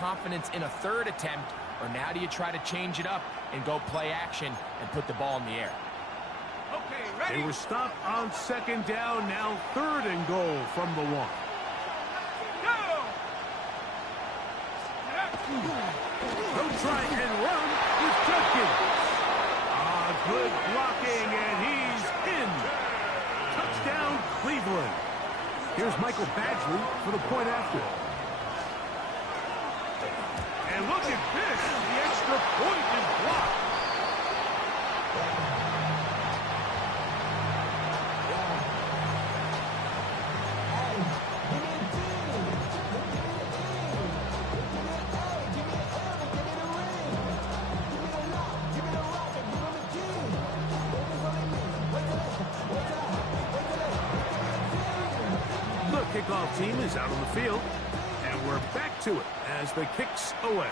confidence in a third attempt, or now do you try to change it up and go play action and put the ball in the air? Okay, ready? They were stopped on second down, now third and goal from the 1. They'll try and run with Judkins. Good blocking, and he's in. Touchdown, Cleveland. Here's Michael Badgley for the point after. And look at this. The extra point is blocked. Kickoff team is out on the field, and we're back to it as the kick's away.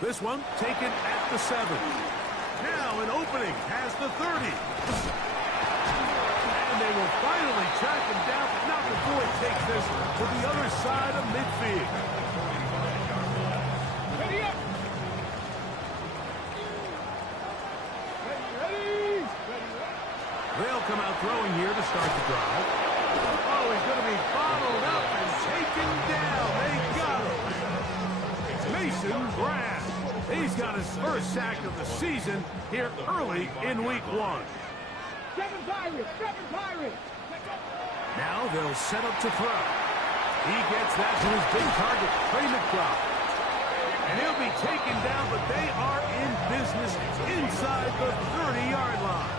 This one taken at the 7. Now an opening has the 30. And they will finally track him down, but not before he takes this to the other side of midfield. Ready up. Ready. They'll come out throwing here to start the drive. Oh, he's going to be bottled up and taken down. They got him. Mason Graham. He's got his first sack of the season here early in week 1. Seven Pirates. Now they'll set up to throw. He gets that to his big target, Trey McBride. And he'll be taken down, but they are in business inside the 30-yard line.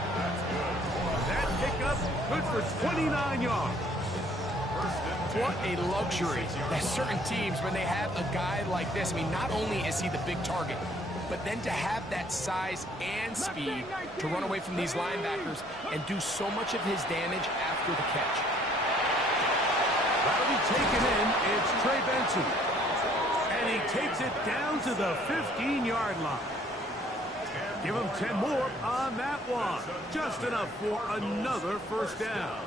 That pickup good for 29 yards. What a luxury that certain teams, when they have a guy like this, I mean, not only is he the big target, but then to have that size and speed to run away from these linebackers and do so much of his damage after the catch. That'll be taken in. It's Trey Benson. And he takes it down to the 15-yard line. Give him 10 more on that one. Just enough for another first down.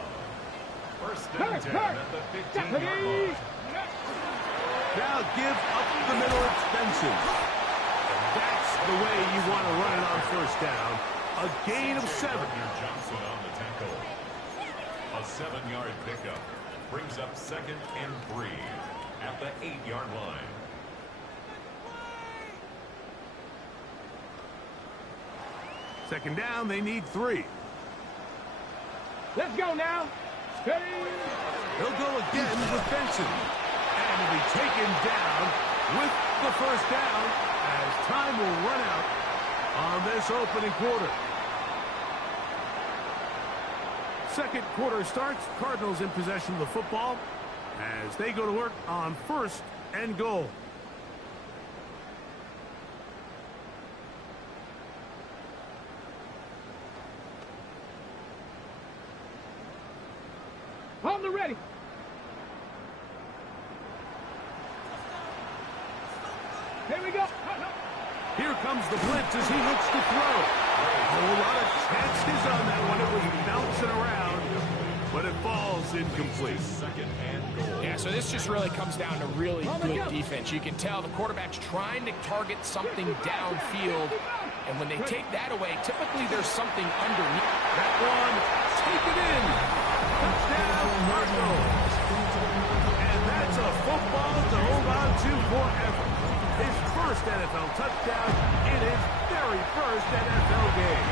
First and 10 at the 15-yard line. Now give up the middle at Benson. That's the way you want to run it on first down. A gain of 7. Johnson on the tackle. A 7-yard pickup brings up 2nd and 3 at the 8-yard line. Second down, they need 3. Let's go now. Steady. He'll go again with Benson. And he'll be taken down with the first down as time will run out on this opening quarter. Second quarter starts. Cardinals in possession of the football as they go to work on first and goal. On the ready. Here we go. Here comes the blitz as he looks to throw. A whole lot of chances on that one. It was bouncing around, but it falls incomplete. Second and goal. Yeah, so this just really comes down to really good defense. You can tell the quarterback's trying to target something downfield, and when they take that away, typically there's something underneath. That one, take it in. Touchdown, Cardinals. And that's a football to hold on to forever. His first NFL touchdown in his very first NFL game.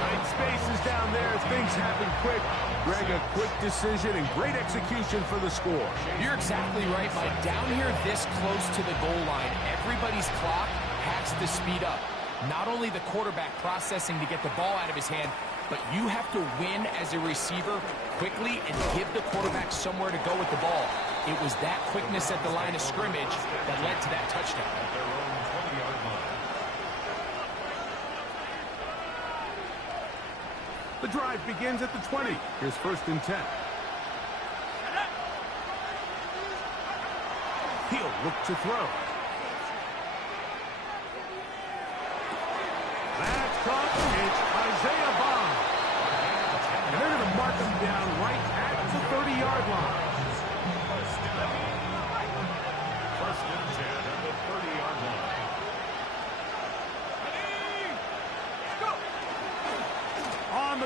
Tight spaces down there. Things happen quick. Greg, a quick decision and great execution for the score. You're exactly right, Mike. Down here this close to the goal line, everybody's clock has to speed up. Not only the quarterback processing to get the ball out of his hand, but you have to win as a receiver quickly and give the quarterback somewhere to go with the ball. It was that quickness at the line of scrimmage that led to that touchdown. At their own 20-yard line. The drive begins at the 20. Here's first and 10. He'll look to throw. That's caught. It's Isaiah Bond. And they're going to mark him down right at the 30-yard line.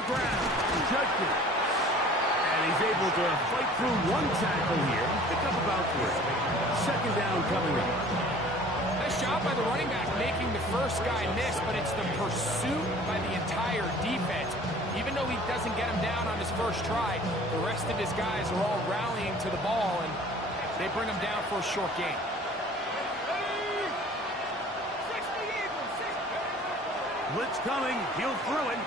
the ground. Judkins. And he's able to fight through one tackle here. Pick up about 3. Second down coming up. Nice job by the running back making the first guy miss, but it's the pursuit by the entire defense. Even though he doesn't get him down on his first try, the rest of his guys are all rallying to the ball, and they bring him down for a short gain. Blitz coming. He'll throw it.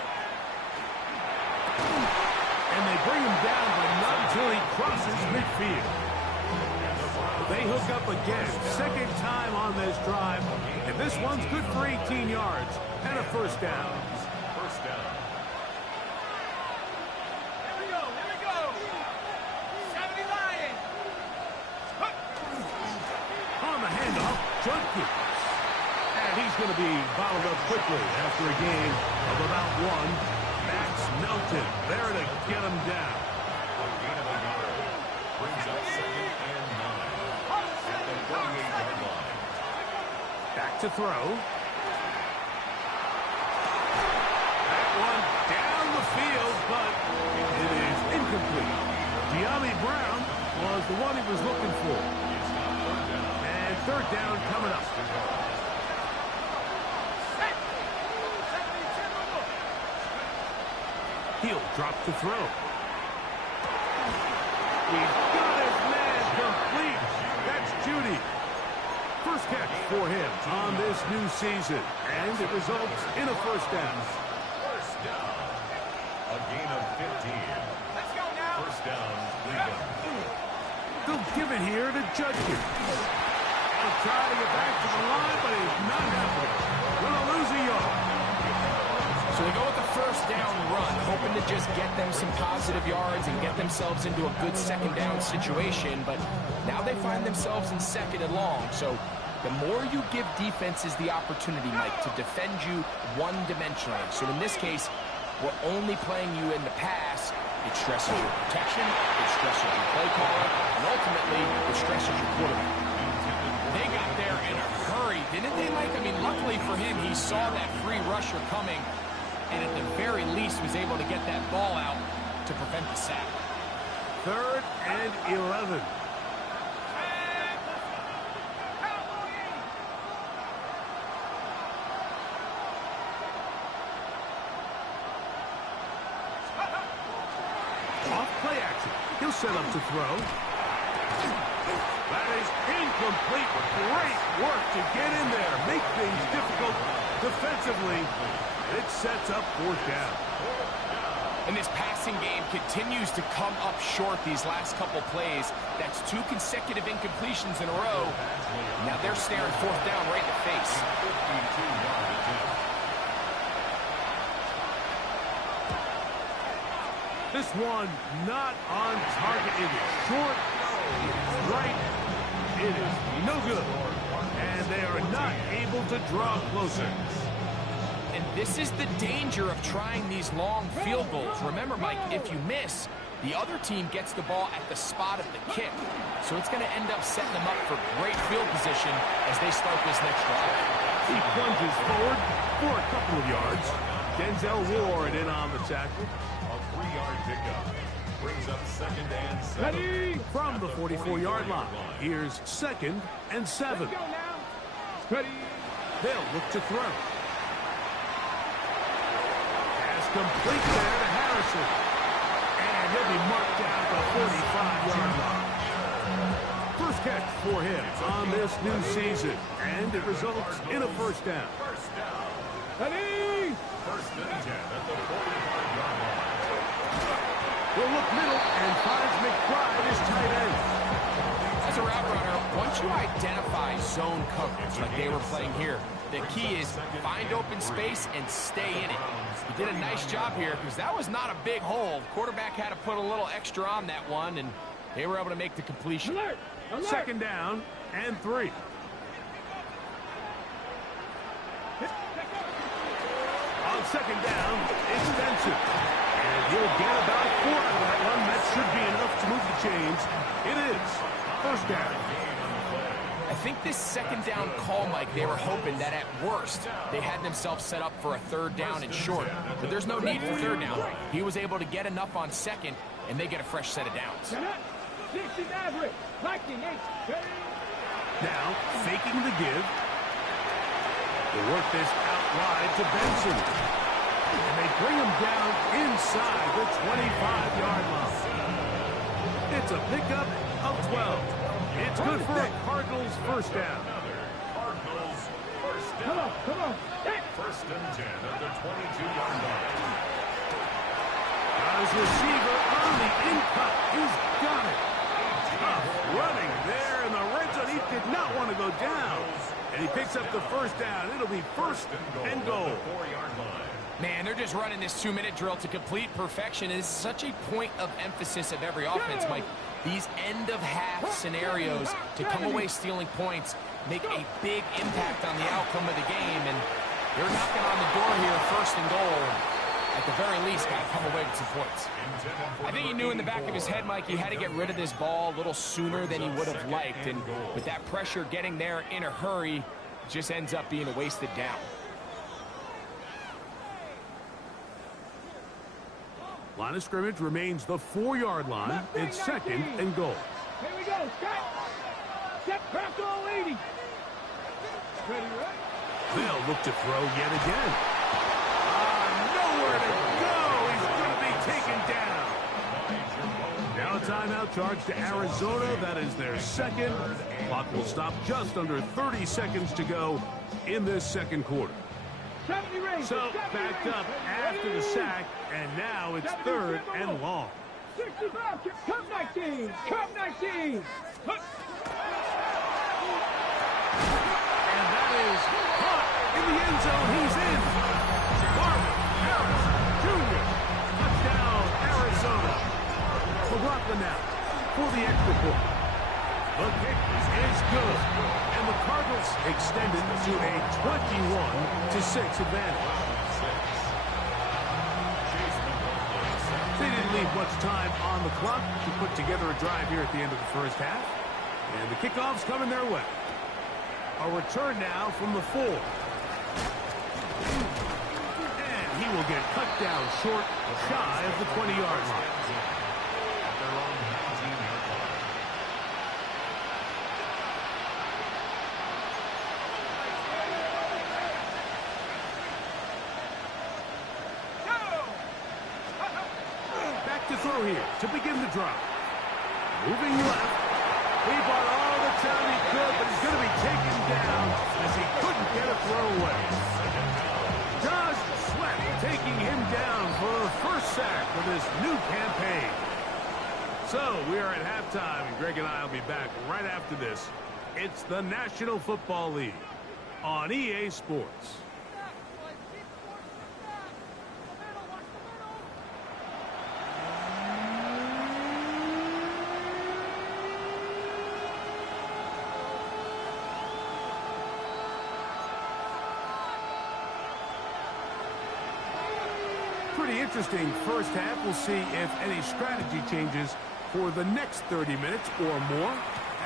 And they bring him down, but not until he crosses midfield. They hook up again. Second time on this drive. And this one's good for 18 yards and a first down. First down. Here we go. 70 Lions. On the handoff, Judkins. And he's going to be bottled up quickly after a gain of about 1. Max Melton there to get him down. A gain of a yard. Brings up second and 9 at the 48-yard line. Back to throw. That one down the field, but it is incomplete. De'Ami Brown was the one he was looking for. And third down coming up. He'll drop to throw. He's got his man complete. That's Judy. First catch for him on this new season. And it results in a first down. First down. A gain of 15. Let's go now. First down, Cleveland. They'll give it here to Judkins. He'll try to get back to the line, but he's not happening. Gonna lose a yard. So they go with the first down run, hoping to just get them some positive yards and get themselves into a good second down situation, but now they find themselves in second and long. So the more you give defenses the opportunity, Mike, to defend you one-dimensionally. So in this case, we're only playing you in the pass. It stresses your protection, it stresses your play caller, and ultimately, it stresses your quarterback. They got there in a hurry, didn't they, Mike? I mean, luckily for him, he saw that free rusher coming, and at the very least was able to get that ball out to prevent the sack. Third and 11. Off play action. He'll set up to throw. That is incomplete. Great work to get in there. Make things difficult defensively. It sets up fourth down. And this passing game continues to come up short these last couple plays. That's 2 consecutive incompletions in a row. Now they're staring fourth down right in the face. 52-yard attempt. This one not on target. It is short. It is right. It is no good. And they are not able to draw closer. And this is the danger of trying these long field goals. Remember, Mike, if you miss, the other team gets the ball at the spot of the kick. So it's going to end up setting them up for great field position as they start this next drive. He plunges forward for a couple of yards. Denzel Ward in on the tackle. A 3-yard pickup. Brings up second and 7. Ready. From the 44-yard line, here's second and 7. Let's go now. Ready. They'll look to throw. Pass complete there to Harrison. And he'll be marked down at the 45-yard line. First catch for him on this new season. And it results in a first down. First down. Ready. First and 10 at the 45-yard line. Will look middle and finds McBride as tight end. As a route runner, once you identify zone coverage like they were playing here, the key is find open space and stay in it. He did a nice job here because that was not a big hole. Quarterback had to put a little extra on that one, and they were able to make the completion. Alert. Alert. Second down and 3. On second down, it's Benson. And he'll get about 4 out of that one. That should be enough to move the chains. It is. First down. I think this second down call, Mike, they were hoping that at worst they had themselves set up for a third down and short. But there's no need for third down. He was able to get enough on second, and they get a fresh set of downs. Now, faking the give. They work this out wide to Benson. And they bring him down inside the 25-yard line. It's a pickup of 12. It's good for a Cardinals first down. Cardinals first down. Come on. First and 10 at the 22-yard line. His receiver on the in-cut. He's got it. Tough running there in the red zone. He did not want to go down. And he picks up the first down. It'll be first and goal. 4-yard line. Man, they're just running this 2-minute drill to complete perfection. It is such a point of emphasis of every offense, Mike. These end-of-half scenarios to come away stealing points make a big impact on the outcome of the game. And they're knocking on the door here, first and goal. At the very least, got to come away with some points. I think he knew in the back of his head, Mike, he had to get rid of this ball a little sooner than he would have liked. And with that pressure getting there in a hurry, it just ends up being a wasted down. Line of scrimmage remains the 4-yard line. It's second and goal. Here we go. Step back all 80. Ready, right? They'll look to throw yet again. Nowhere to go. He's going to be taken down. Now a timeout charge to Arizona. That is their second. Clock will stop just under 30 seconds to go in this second quarter. So backed up after the sack, and now it's third and long. 65, come 19, come 19. And that is caught in the end zone. He's in. Marvin Harris Jr. Touchdown, Arizona. McLaughlin now for the extra point. The kick is good. And the Cardinals extend it to a 21-6 advantage. They didn't leave much time on the clock to put together a drive here at the end of the first half. And the kickoff's coming their way. A return now from the 4. And he will get cut down short, shy of the 20-yard line. At their own 19-yard line. Back to throw here to begin the drive. Moving left. He bought all the time he could, but he's going to be taken down as he couldn't get a throw away. Josh Sweat taking him down for the first sack of this new campaign. So we are at halftime, and Greg and I will be back right after this. It's the National Football League on EA Sports. Pretty interesting first half. We'll see if any strategy changes for the next 30 minutes or more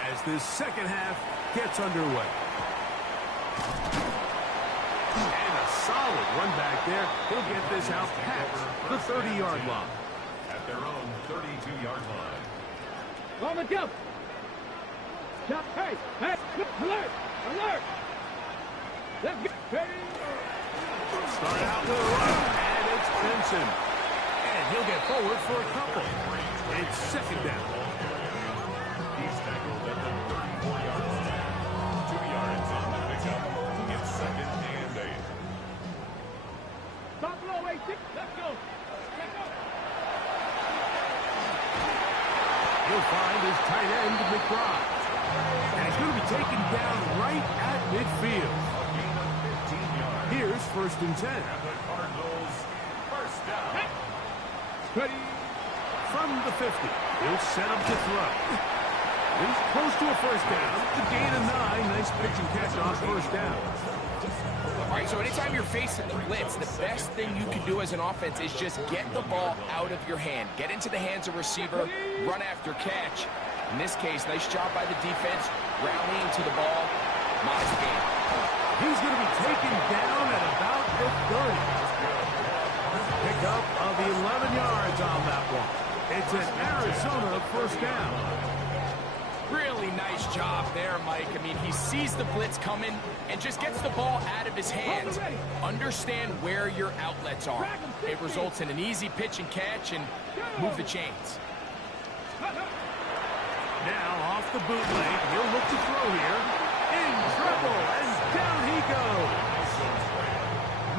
as this second half gets underway. And a solid run back there. He'll get this out past the 30-yard line. At their own 32-yard line. On the jump. Jump. Hey, alert. Let's go. Hey. Start out with a run, and it's Benson. And he'll get forward for a couple. It's second down. He's tackled at the 34-yard line. 2 yards on the pickup. It's second and 8. Stop low, 8-6. Let's go. He'll find his tight end, McBride. And he's going to be taken down right at midfield. Here's first and 10. And the Cardinals first down. Ready. From the 50, he'll set up to throw. He's close to a first down. The gain of 9. Nice pitch and catch on first down. All right, so anytime you're facing the blitz, the best thing you can do as an offense is just get the ball out of your hand. Get into the hands of receiver, run after catch. In this case, nice job by the defense, rallying to the ball. Modest gain. He's going to be taken down at about the 30. Pickup of 11 yards on that one. It's an Arizona first down. Really nice job there, Mike. I mean, he sees the blitz coming and just gets the ball out of his hands. Understand where your outlets are. It results in an easy pitch and catch and move the chains. Now off the bootleg, he'll look to throw here. In trouble, and down he goes.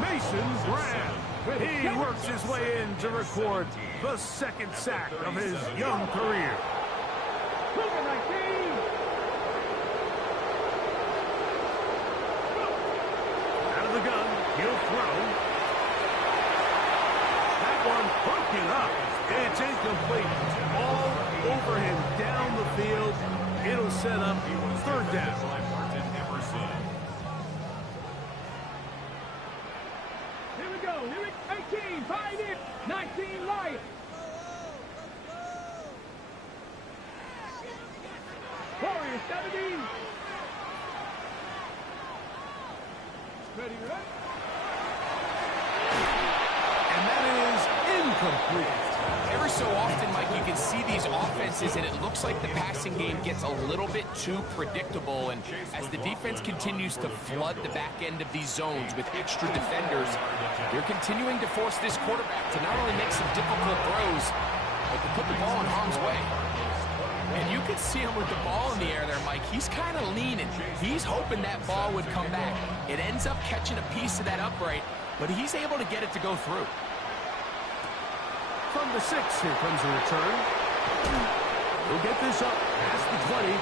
Mason Graham. He works his way in to record the second sack of his young career. Out of the gun, he'll throw. That one broken up. It's incomplete. All over him down the field. It'll set up third down. Here we go. Here we 18, find it. 19, Lions. Warriors 70. Ready, right? And that is incomplete. Every so often, Mike, you can see these offenses, and it looks like the passing game gets a little bit too predictable. And as the defense continues to flood the back end of these zones with extra defenders, they're continuing to force this quarterback to not only make some difficult throws, but to put the ball in harm's way. And you can see him with the ball in the air there, Mike. He's kind of leaning. He's hoping that ball would come back. It ends up catching a piece of that upright, but he's able to get it to go through. From the 6, here comes a return. He'll get this up past the 20.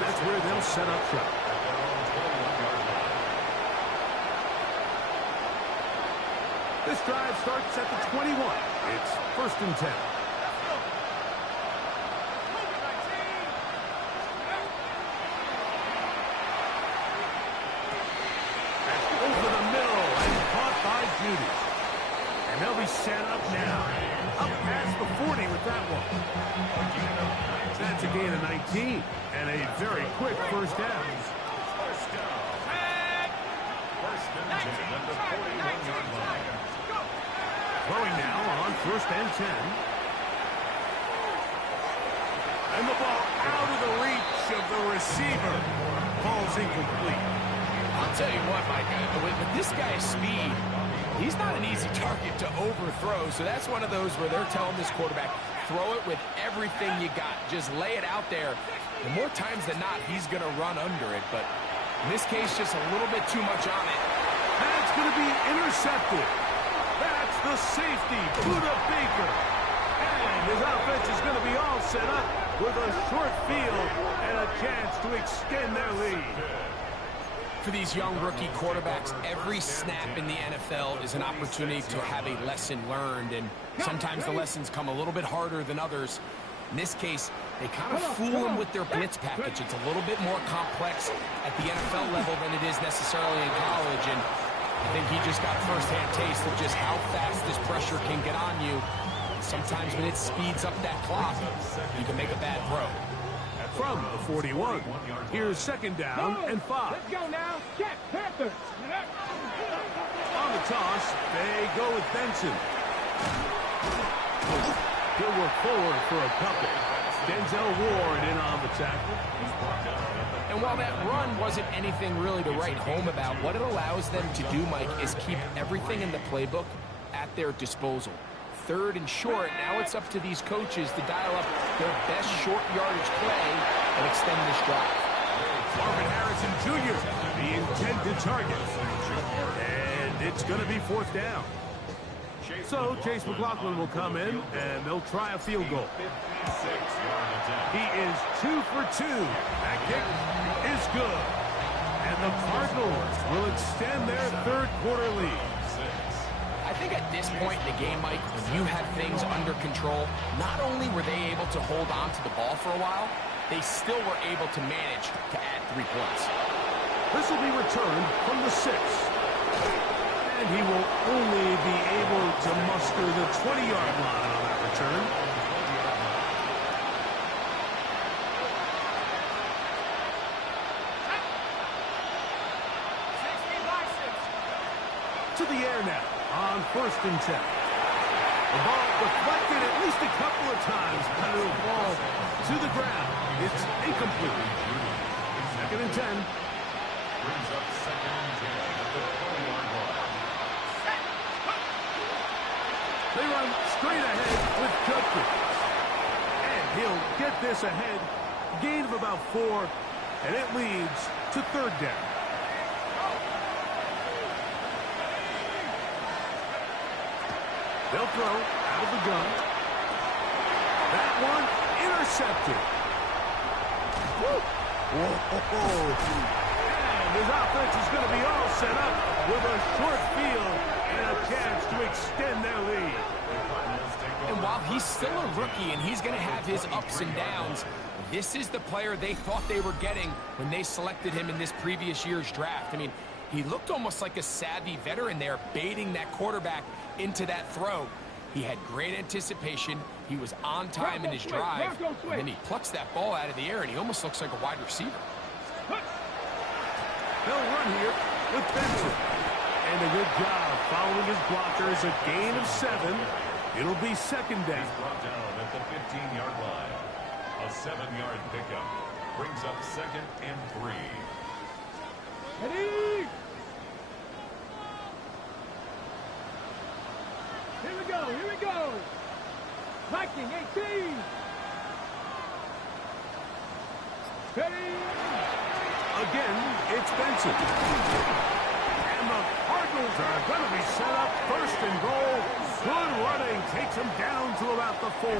That's where they'll set up shop. This drive starts at the 21. It's 1st and 10. That's over the middle and caught by Judy. And they'll be set up now. Up past the 40 with that one. That's a gain of 19 and a very quick first down. Throwing now on 1st and 10. And the ball out of the reach of the receiver. Ball's incomplete. I'll tell you what, Mike, with this guy's speed, he's not an easy target to overthrow, so that's one of those where they're telling this quarterback, throw it with everything you got. Just lay it out there. And more times than not, he's going to run under it, but in this case, just a little bit too much on it. That's going to be intercepted. That's the safety, Buda Baker. And his offense is going to be all set up with a short field and a chance to extend their lead. For these young rookie quarterbacks, every snap in the NFL is an opportunity to have a lesson learned, and sometimes the lessons come a little bit harder than others. In this case, they kind of fool them with their blitz package. It's a little bit more complex at the NFL level than it is necessarily in college, and I think he just got first-hand taste of just how fast this pressure can get on you. Sometimes when it speeds up that clock, you can make a bad throw. From the 41, here's 2nd down and 5. Let's go now. Check, Panther. On the toss, they go with Benson. He'll work forward for a couple. Denzel Ward in on the tackle. And while that run wasn't anything really to write home about, what it allows them to do, Mike, is keep everything in the playbook at their disposal. 3rd and short, now it's up to these coaches to dial up their best short yardage play and extend this drive. Marvin Harrison Jr., the intended target. And it's going to be 4th down. So Chase McLaughlin will come in, and they'll try a field goal. He is 2 for 2. That kick is good. And the Cardinals will extend their 3rd quarter lead. I think at this point in the game, Mike, when you have things under control, not only were they able to hold on to the ball for a while, they still were able to manage to add 3 points. This will be returned from the 6. And he will only be able to muster the 20-yard line on that return. to the air now on 1st and 10. The ball deflected at least a couple of times, but it'll fall to the ground. It's incomplete. 2nd and 10. Brings up 2nd and 10 at the 20-yard line. They run straight ahead with Judkins. And he'll get this ahead. Gain of about 4, and it leads to 3rd down. They'll throw out of the gun. That one intercepted. Woo. Whoa. And his offense is going to be all set up with a short field and a chance to extend their lead. And while he's still a rookie and he's going to have his ups and downs, this is the player they thought they were getting when they selected him in this previous year's draft. I mean, he looked almost like a savvy veteran there, baiting that quarterback into that throw. He had great anticipation. He was on time in his drive. And then he plucks that ball out of the air, and he almost looks like a wide receiver. They'll run here with Benson. And a good job following his blockers. A gain of 7. It'll be 2nd down. He's brought down at the 15-yard line. A 7-yard pickup brings up 2nd and 3. Ready? Here we go, here we go. Viking 18. Ready? Again, it's Benson. And the Cardinals are going to be set up 1st and goal. Good running. Takes them down to about the 4.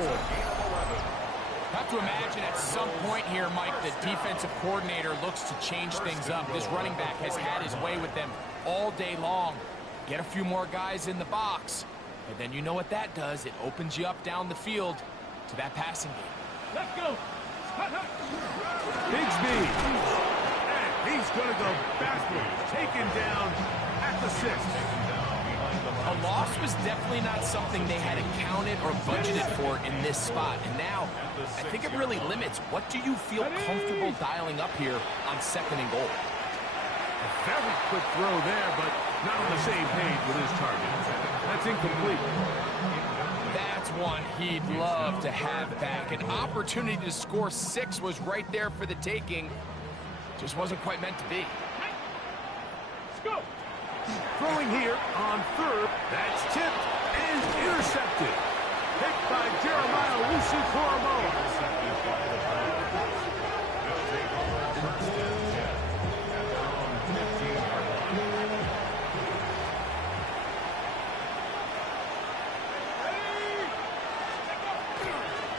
Have to imagine at some point here, Mike, the defensive coordinator looks to change things up. This running back has had his way with them all day long. Get a few more guys in the box, and then you know what that does. It opens you up down the field to that passing game. Let's go. Bigsby. And he's going to go backwards. Taken down at the 6. A loss was definitely not something they had accounted or budgeted for in this spot. And now, I think it really limits. What do you feel comfortable dialing up here on 2nd and goal? A very quick throw there, but not on the same page with his target. That's incomplete. That's one he'd love to have back. An opportunity to score 6 was right there for the taking. Just wasn't quite meant to be. Let's go. Throwing here on 3rd. That's tipped and intercepted. Picked by Jeremiah Wusu-Koromoa.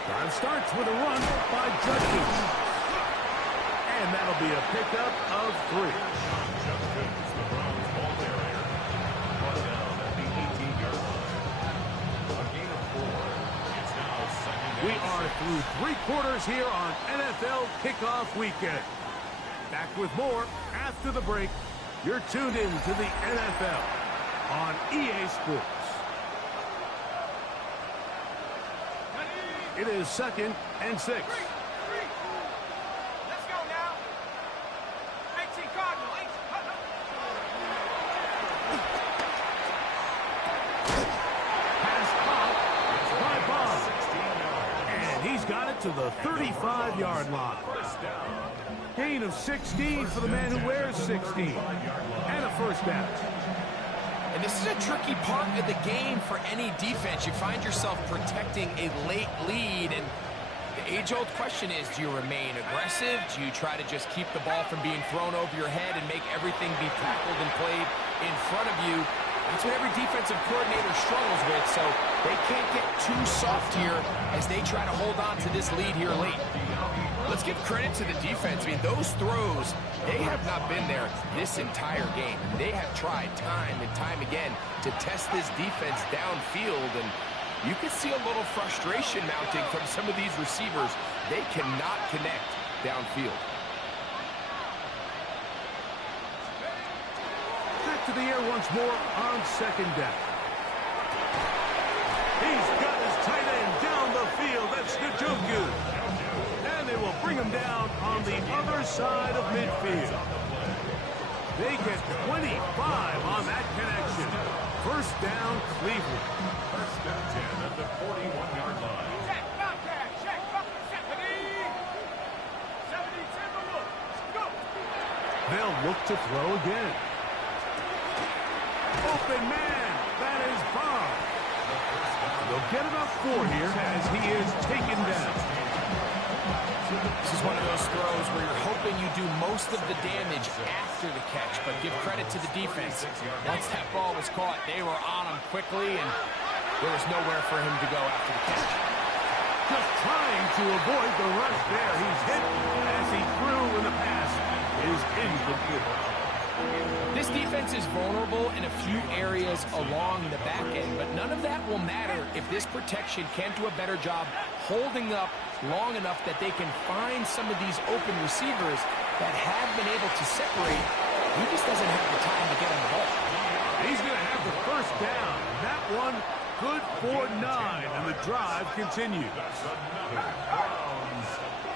Drive starts with a run by Judkins. And that'll be a pickup of 3. We are through 3 quarters here on NFL Kickoff Weekend. Back with more after the break. You're tuned in to the NFL on EA Sports. It is 2nd and 6. Let's go now. 18 Cardinal. Pass caught by Bond. And he's got it to the 35-yard line. Gain of 16 for the man who wears 16. And a 1st down. And this is a tricky part of the game for any defense. You find yourself protecting a late lead, and the age-old question is, do you remain aggressive? Do you try to just keep the ball from being thrown over your head and make everything be tackled and played in front of you? That's what every defensive coordinator struggles with, so they can't get too soft here as they try to hold on to this lead here late. Let's give credit to the defense. I mean, those throws, they have not been there this entire game. They have tried time and time again to test this defense downfield, and you can see a little frustration mounting from some of these receivers. They cannot connect downfield. Back to the air once more on 2nd down. He's got his tight end down the field. That's Njoku. And they will bring him down on the other side of midfield. They get 25 on that connection. First down, Cleveland. First and 10 at the 41-yard line. Check, Bobcat, check, 70. 70, look. Go. They'll look to throw again. Open man. That is Bob. They'll get about 4 here as he is taken down. This is one of those throws where you're hoping you do most of the damage after the catch, but give credit to the defense. Once that ball was caught, they were on him quickly, and there was nowhere for him to go after the catch. Just trying to avoid the rush there. He's hit as he threw, and the pass is incomplete. This defense is vulnerable in a few areas along the back end, but none of that will matter if this protection can't do a better job holding up long enough that they can find some of these open receivers that have been able to separate. He just doesn't have the time to get on the ball. He's going to have the first down. That one good for 9, and the drive continues. That's another Browns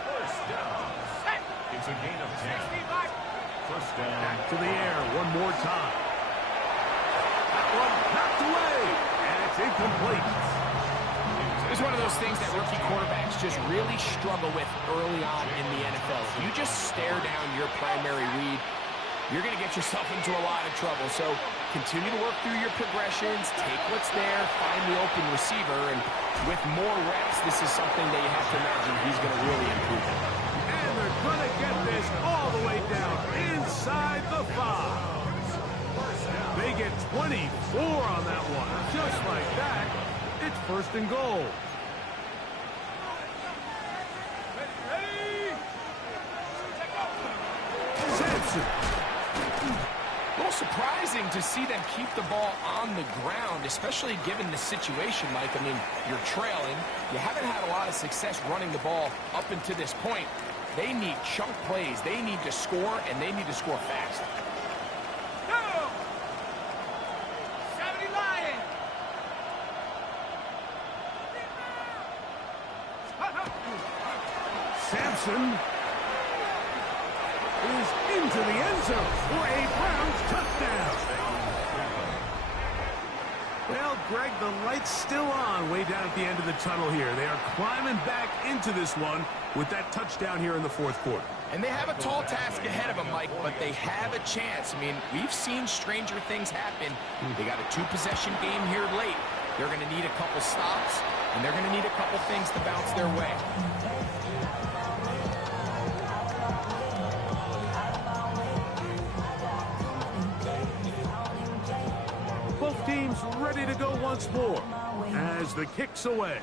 first down. It's a gain of 10. First down. Back to the air one more time. That one knocked away, and it's incomplete. It's one of those things that rookie quarterbacks just really struggle with early on in the NFL. If you just stare down your primary read, you're going to get yourself into a lot of trouble. So continue to work through your progressions, take what's there, find the open receiver, and with more reps, this is something that you have to imagine he's going to really improve in. And they're going to get this all the way down inside the 5. They get 24 on that one. Just like that, it's first and goal. Sampson. A little surprising to see them keep the ball on the ground, especially given the situation, Mike. I mean, you're trailing. You haven't had a lot of success running the ball up until this point. They need chunk plays. They need to score, and they need to score fast. Go! 70 Lions! Sampson is into the end zone for a Browns touchdown. Well, Greg, the light's still on way down at the end of the tunnel here. They are climbing back into this one with that touchdown here in the 4th quarter. And they have a tall task ahead of them, Mike, but they have a chance. I mean, we've seen stranger things happen. They got a 2-possession game here late. They're going to need a couple stops, and they're going to need a couple things to bounce their way. Both teams ready to go once more as the kick's away.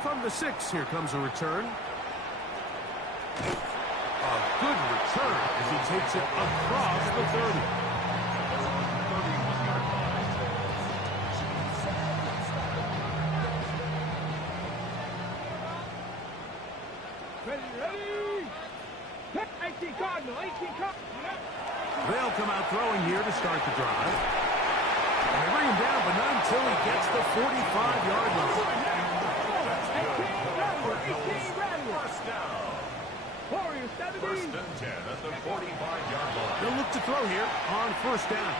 From the 6, here comes a return. A good return as he takes it across the 30. Ready? 18 Cardinal, 18 Cardinal. They'll come out throwing here to start the drive. And they bring him down, but not until he gets the 45-yard line. 18 First down. Warriors 70. First and 10 at the 45-yard line. They'll look to throw here on first down.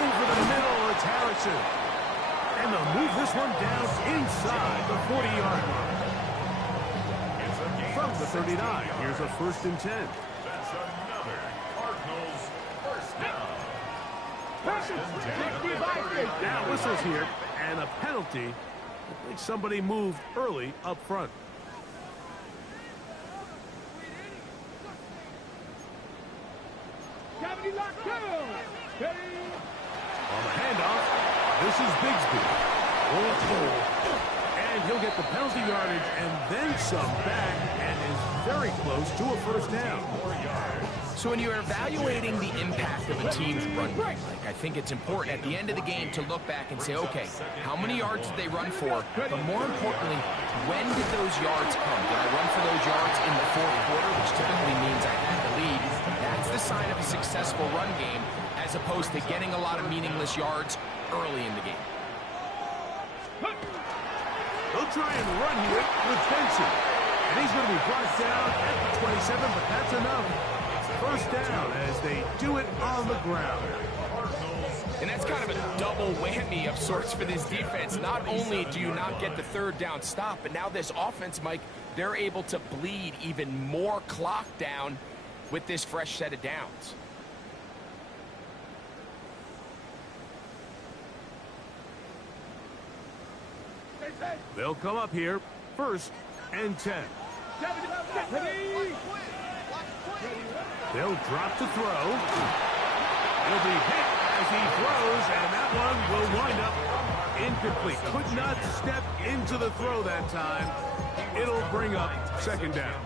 Over the middle, it's Harrison. And they'll move this one down inside the 40-yard line. From the 39, here's a first and 10. That's another Cardinals first down. First and 10. Now whistles here, and a penalty. I think somebody moved early up front. On the handoff, this is Bigsby. And he'll get the penalty yardage and then some back, and is very close to a first down. So when you're evaluating the impact of a team's run game, I think it's important at the end of the game to look back and say, okay, how many yards did they run for? But more importantly, when did those yards come? Did I run for those yards in the 4th quarter, which typically means I had the lead? That's the sign of a successful run game, as opposed to getting a lot of meaningless yards early in the game. They'll try and run here with Benson. And he's going to be brought down at the 27, but that's enough. First down as they do it on the ground. And that's kind of a double whammy of sorts for this defense. Not only do you not get the third down stop, but now this offense, Mike, they're able to bleed even more clock down with this fresh set of downs. They'll come up here, 1st and 10. They'll drop to throw. He'll be hit as he throws, and that one will wind up incomplete. Could not step into the throw that time. It'll bring up 2nd down.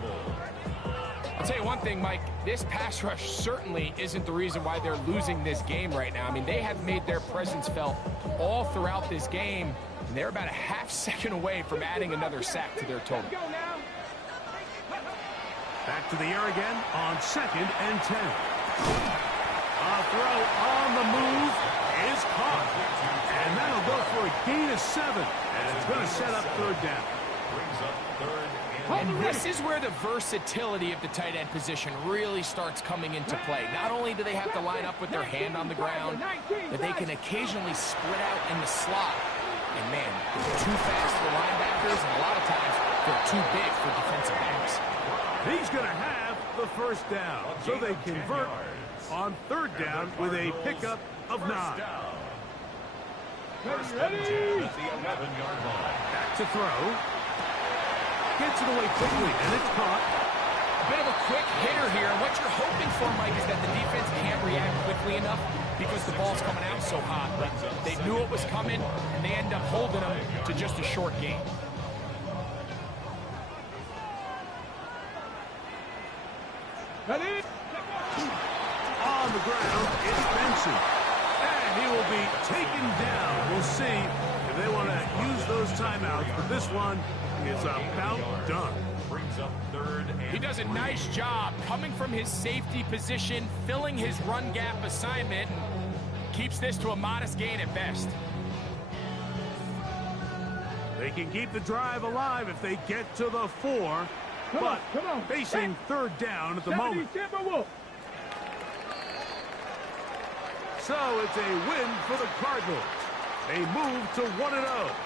I'll tell you one thing, Mike, this pass rush certainly isn't the reason why they're losing this game right now. I mean, they have made their presence felt all throughout this game, and they're about a half second away from adding another sack to their total. Back to the air again on 2nd and 10. A throw on the move is caught. And that'll go for a gain of 7. And it's going to set up 3rd down. Brings up 3rd and this is where the versatility of the tight end position really starts coming into play. Not only do they have to line up with their hand on the ground, but they can occasionally split out in the slot. And man, they're too fast for linebackers, and a lot of times they're too big for defensive backs. He's going to have the 1st down, so they convert on 3rd down with a pickup of 9. First and 10 at the 11-yard line. Back to throw. Gets it away quickly, and it's caught. A bit of a quick hitter here, and what you're hoping for, Mike, is that the defense can't react quickly enough because the ball's coming out so hot. But they knew it was coming, and they end up holding them to just a short gain. Ready? On the ground, it's Benson. And he will be taken down. We'll see if they want to use those timeouts, but this one is about done. Brings up 3rd and He does a nice job coming from his safety position, filling his run gap assignment, and keeps this to a modest gain at best. They can keep the drive alive if they get to the 4, but facing 3rd down at the moment. So it's a win for the Cardinals. They move to 1-0.